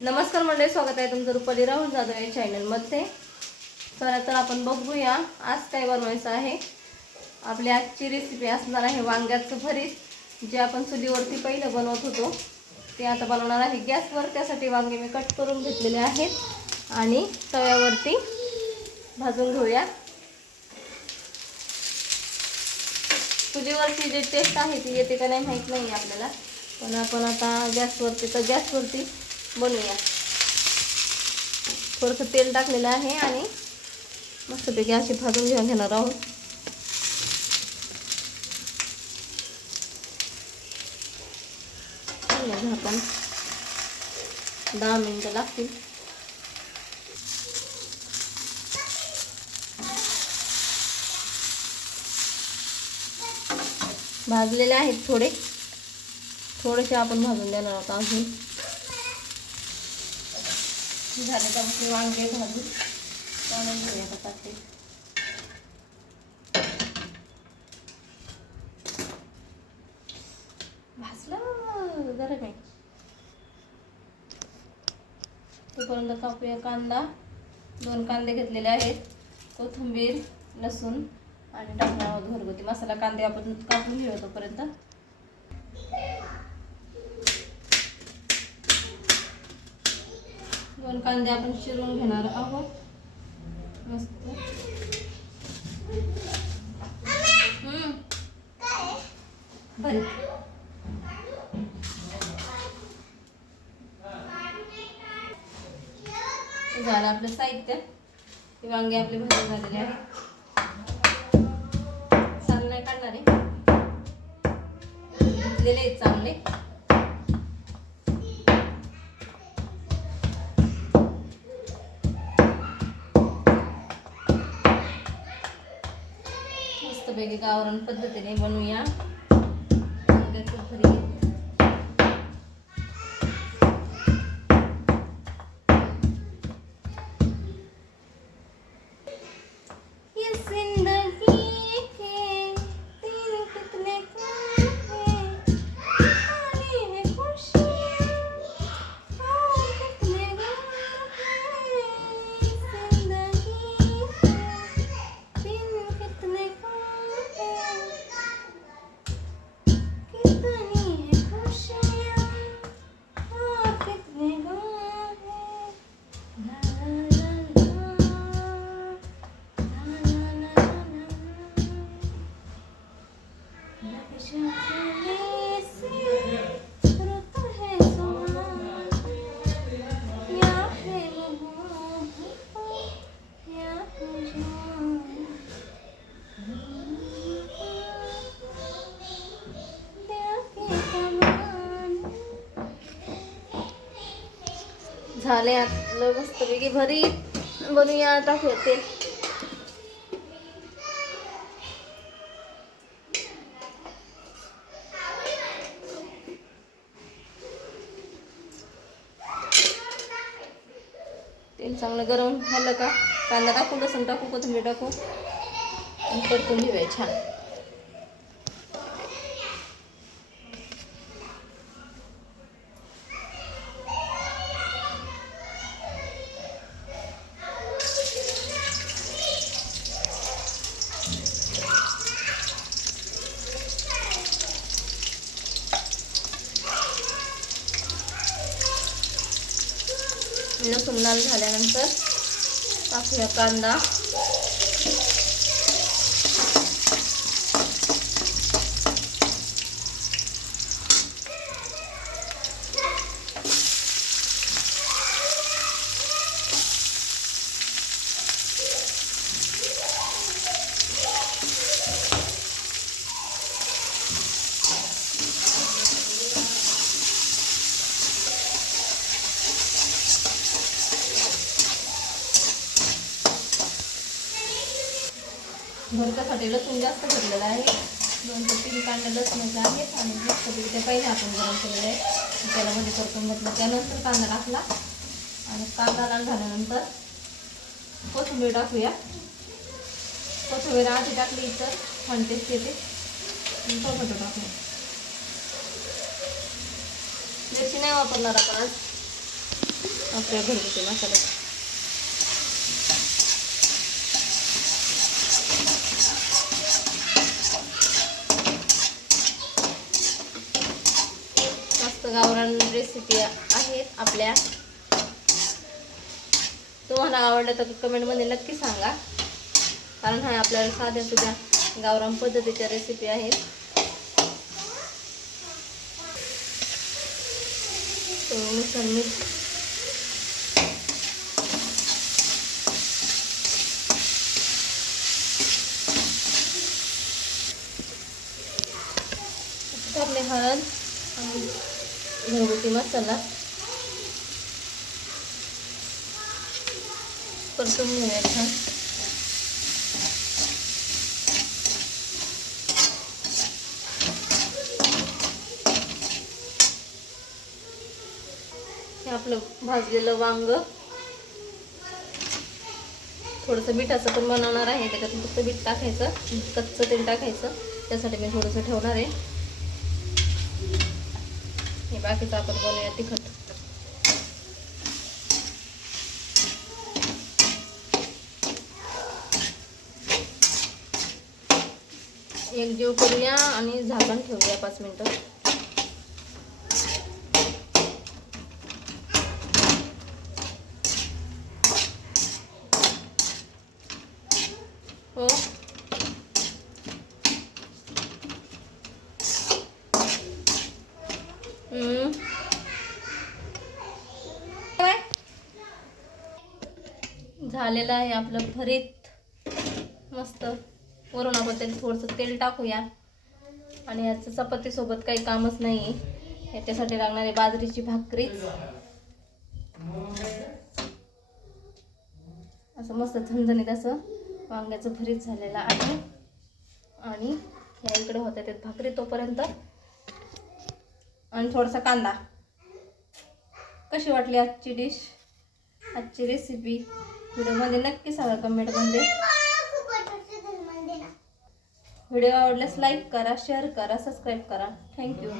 नमस्कार मंडळी, स्वागत आहे तुमचं रुपाली राहुल जाधव या चॅनलमध्ये. चला तर आपण बघूया आज काय बनवायचं आहे. आपली आजची रेसिपी असणार आहे वांग्याचं भरीत, जे आपण चुलीवरती पहिलं बनवत होतो ते आता बनवणार आहे गॅसवर. त्यासाठी वांगे मी कट करून घेतलेले आहेत आणि तव्यावरती भाजून घेऊया. चुलीवरची जी टेस्ट आहे ती येते का नाही माहीत नाही आपल्याला, पण आपण आता गॅसवरती बनवूया. थोडंसं तेल टाकलेलं आहे आणि मस्तपैकी अशी भाजून घेणार आहोत. झाकण 10 मिनिटं लागतील. भाजलेले आहेत थोडेसे आपण भाजून देणार आहोत. अजून झाले तर आपले वांगे भाजून काढून घेऊया पातेल्यात. भाजलं गरम आहे. तोपर्यंत कापूया कांदा. 2 कांदे घेतलेले आहेत, कोथिंबीर, लसूण आणि टाकणार आहोत घरगुती मसाला. कांदे आपण कापून घेऊया तोपर्यंत. दोन कांदे आपण चिरून घेणार आहोत मस्त. भरीत झालं आपलं साहित्य. हे वांगे आपले भाजून झालेले आहे. साल नाही काढणार आहे, धुतलेले आहेत चांगले. मस्तपैकी गावरान पद्धतीने बनवूया वांग्याचं भरीत. झाले आपलं मस्तपैकी भरीत. बनवूया आता. होते तेल चांगलं गरम झालं का कांदा टाकू, लसूण टाकू, कोथिंबीर टाकू आणि परतून घेऊया छान. लसूण लाल झाल्यानंतर टाकूया कांदा. भरतासाठी लसूण जास्त घेतलेला आहे. 2 ते 3 कांदे लसणाचे आहेत आणि मस्तपैकी ते पहिले आपण गरम केलेलं आहे त्याला मध्ये परतून घेतलं. त्यानंतर कांदा टाकला आणि कांदा लाल झाल्यानंतर कोथिंबीर टाकूया. कोथिंबीर आधी टाकली तर छान टेस्ट येते. टोमॅटो टाकूया. मिरची नाही वापरणार आपण आज. आपल्या घरगुती मसाला. मस्त गावरान रेसिपी आहेत आपल्या. तुम्हाला आवडलं तर कमेंटमध्ये नक्की सांगा, कारण हा आपल्याला साध्या सुद्धा गावरान पद्धतीच्या रेसिपी आहेत. चवीनुसार मीठ, टाकले हळद आणि घरगुती मसाला परतून घेऊया छान. हे आपलं भाजलेलं वांग थोडंसं मिठाचं पण बनवणार आहे. त्याच्यात फक्त मीठ टाकायचं, कच्चं तेल टाकायचं, त्यासाठी मी थोडंसं ठेवणार आहे. हे बाकीचं आपण बनवूया तिखट. एकजीव करूया आणि झाकण ठेवूया 5 मिनिटं. हो, झालेलं आहे आपलं भरीत मस्त. वरून आपण त्यात थोडंसं तेल टाकूया. आणि याचं चपातीसोबत काही कामच नाही आहे. याच्यासाठी लागणारी बाजरीची भाकरी. असं मस्त झणझणीत असं वांग्याचं भरीत झालेलं आहे. आणि ह्या इकडे होत्या त्यात भाकरी तोपर्यंत. आणि थोडासा कांदा. कशी वाटली आजची डिश, आजची रेसिपी? व्हिडिओमध्ये नक्की सांगा कमेंटमध्ये. व्हिडिओ आवडल्यास लाईक करा, शेअर करा, सबस्क्राईब करा. थँक्यू.